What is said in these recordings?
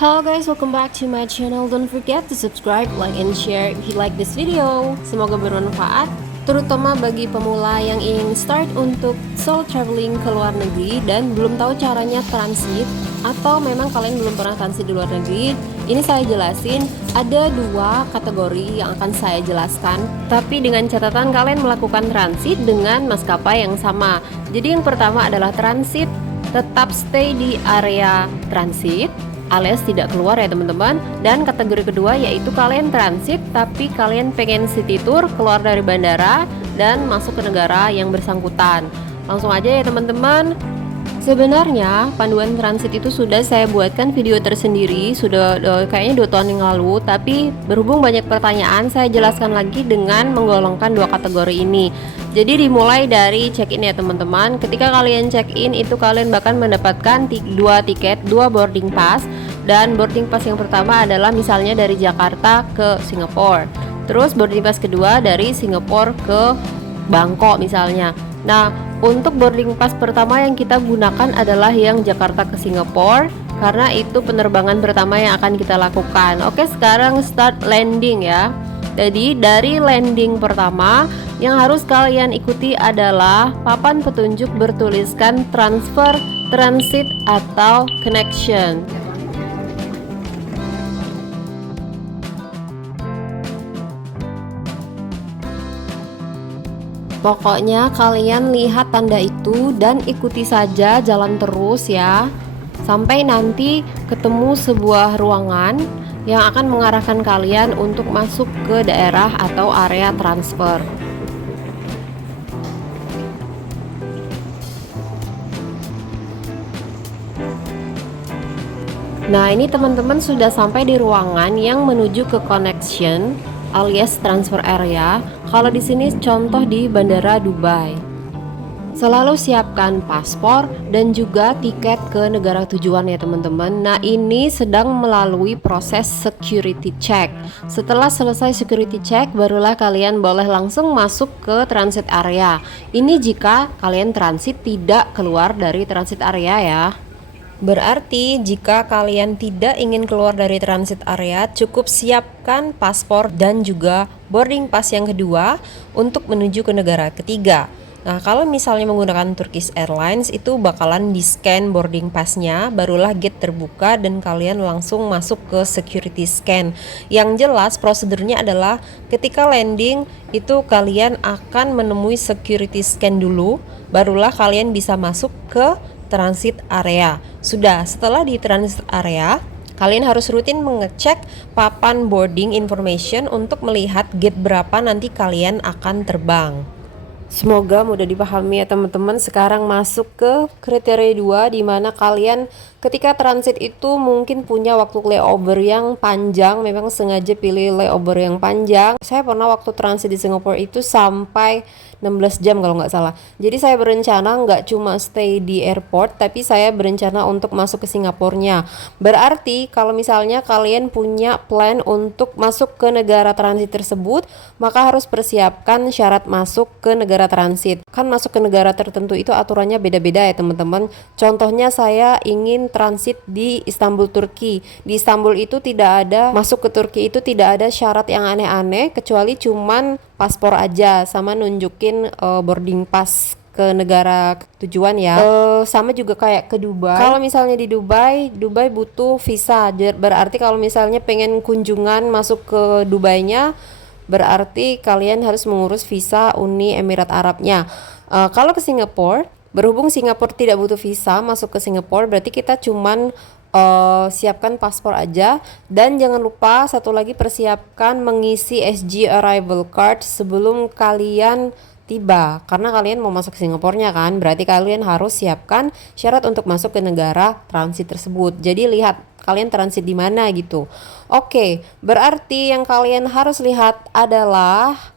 Hello guys, welcome back to my channel. Don't forget to subscribe, like, and share if you like this video. Semoga bermanfaat, terutama bagi pemula yang ingin start untuk solo traveling ke luar negeri dan belum tahu caranya transit, atau memang kalian belum pernah transit di luar negeri. Ini saya jelasin, ada dua kategori yang akan saya jelaskan, tapi dengan catatan kalian melakukan transit dengan maskapai yang sama. Jadi yang pertama adalah transit, tetap stay di area transit alias tidak keluar ya teman-teman. Dan kategori kedua yaitu kalian transit tapi kalian pengen city tour keluar dari bandara dan masuk ke negara yang bersangkutan. Langsung aja ya teman-teman. Sebenarnya panduan transit itu sudah saya buatkan video tersendiri sudah kayaknya 2 tahun yang lalu, tapi berhubung banyak pertanyaan saya jelaskan lagi dengan menggolongkan dua kategori ini. Jadi dimulai dari check-in ya teman-teman. Ketika kalian check-in itu kalian bahkan mendapatkan 2 tiket, 2 boarding pass. Dan boarding pass yang pertama adalah misalnya dari Jakarta ke Singapura. Terus boarding pass kedua dari Singapura ke Bangkok misalnya. Nah, untuk boarding pass pertama yang kita gunakan adalah yang Jakarta ke Singapura, karena itu penerbangan pertama yang akan kita lakukan. Oke, sekarang start landing ya. Jadi dari landing pertama yang harus kalian ikuti adalah papan petunjuk bertuliskan transfer, transit, atau connection. Pokoknya kalian lihat tanda itu dan ikuti saja, jalan terus ya, sampai nanti ketemu sebuah ruangan yang akan mengarahkan kalian untuk masuk ke daerah atau area transfer. Nah, ini teman-teman sudah sampai di ruangan yang menuju ke connection alias transfer area. Kalau di sini contoh di Bandara Dubai. Selalu siapkan paspor dan juga tiket ke negara tujuan ya teman-teman. Nah, ini sedang melalui proses security check. Setelah selesai security check, barulah kalian boleh langsung masuk ke transit area. Ini jika kalian transit tidak keluar dari transit area ya. Berarti jika kalian tidak ingin keluar dari transit area, cukup siapkan paspor dan juga boarding pass yang kedua untuk menuju ke negara ketiga. Nah, kalau misalnya menggunakan Turkish Airlines itu bakalan di-scan boarding passnya, barulah gate terbuka dan kalian langsung masuk ke security scan. Yang jelas prosedurnya adalah ketika landing itu kalian akan menemui security scan dulu, barulah kalian bisa masuk ke transit area. Sudah, setelah di transit area, kalian harus rutin mengecek papan boarding information untuk melihat gate berapa nanti kalian akan terbang. Semoga mudah dipahami ya teman-teman. Sekarang masuk ke kriteria 2, di mana kalian ketika transit itu mungkin punya waktu layover yang panjang. Memang sengaja pilih layover yang panjang. Saya pernah waktu transit di Singapura itu sampai 16 jam kalau nggak salah. Jadi saya berencana nggak cuma stay di airport, tapi saya berencana untuk masuk ke Singapurnya. Berarti kalau misalnya kalian punya plan untuk masuk ke negara transit tersebut, maka harus persiapkan syarat masuk ke negara transit. Kan masuk ke negara tertentu itu aturannya beda-beda ya teman-teman. Contohnya saya ingin transit di Istanbul, Turki. Di Istanbul itu tidak ada, masuk ke Turki itu tidak ada syarat yang aneh-aneh kecuali cuman paspor aja sama nunjukin boarding pass ke negara tujuan ya. Sama juga kayak ke Dubai. Kalau misalnya di Dubai butuh visa. Berarti kalau misalnya pengen kunjungan masuk ke Dubainya, berarti kalian harus mengurus visa Uni Emirat Arabnya. Kalau ke Singapura, berhubung Singapura tidak butuh visa masuk ke Singapura, berarti kita cuman siapkan paspor aja. Dan jangan lupa satu lagi, persiapkan mengisi SG arrival card sebelum kalian tiba, karena kalian mau masuk ke Singapurnya kan, berarti kalian harus siapkan syarat untuk masuk ke negara transit tersebut. Jadi lihat kalian transit di mana gitu. Oke, berarti yang kalian harus lihat adalah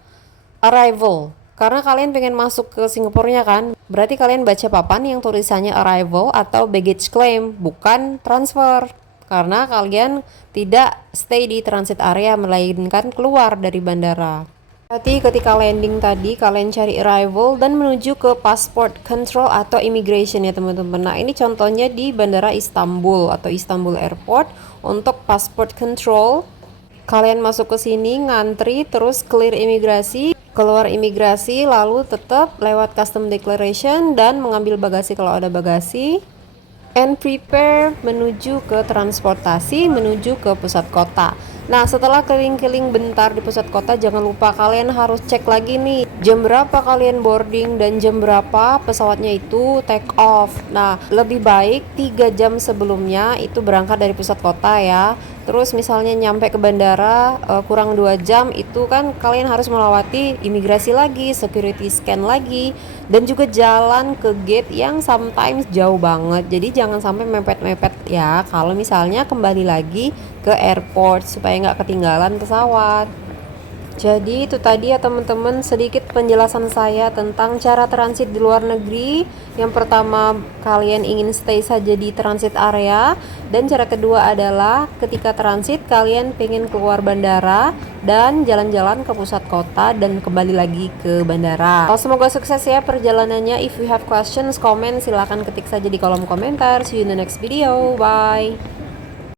arrival. Karena kalian pengen masuk ke Singapurnya kan, berarti kalian baca papan yang tulisannya arrival atau baggage claim, bukan transfer. Karena kalian tidak stay di transit area, melainkan keluar dari bandara. Berarti ketika landing tadi kalian cari arrival dan menuju ke passport control atau immigration ya teman-teman. Nah ini contohnya di Bandara Istanbul atau Istanbul Airport. Untuk passport control kalian masuk ke sini ngantri terus clear imigrasi, keluar imigrasi lalu tetap lewat custom declaration dan mengambil bagasi kalau ada bagasi. And prepare menuju ke transportasi menuju ke pusat kota. Nah setelah keliling-keliling bentar di pusat kota, jangan lupa kalian harus cek lagi nih jam berapa kalian boarding dan jam berapa pesawatnya itu take off. Nah lebih baik 3 jam sebelumnya itu berangkat dari pusat kota ya. Terus misalnya nyampe ke bandara kurang 2 jam itu kan kalian harus melewati imigrasi lagi, security scan lagi, dan juga jalan ke gate yang sometimes jauh banget. Jadi jangan sampai mepet-mepet ya kalau misalnya kembali lagi ke airport supaya nggak ketinggalan pesawat. Jadi itu tadi ya teman-teman sedikit penjelasan saya tentang cara transit di luar negeri. Yang pertama kalian ingin stay saja di transit area, dan cara kedua adalah ketika transit kalian pengen keluar bandara dan jalan-jalan ke pusat kota dan kembali lagi ke bandara. Semoga sukses ya perjalanannya. If you have questions, comment, silahkan ketik saja di kolom komentar. See you in the next video. Bye.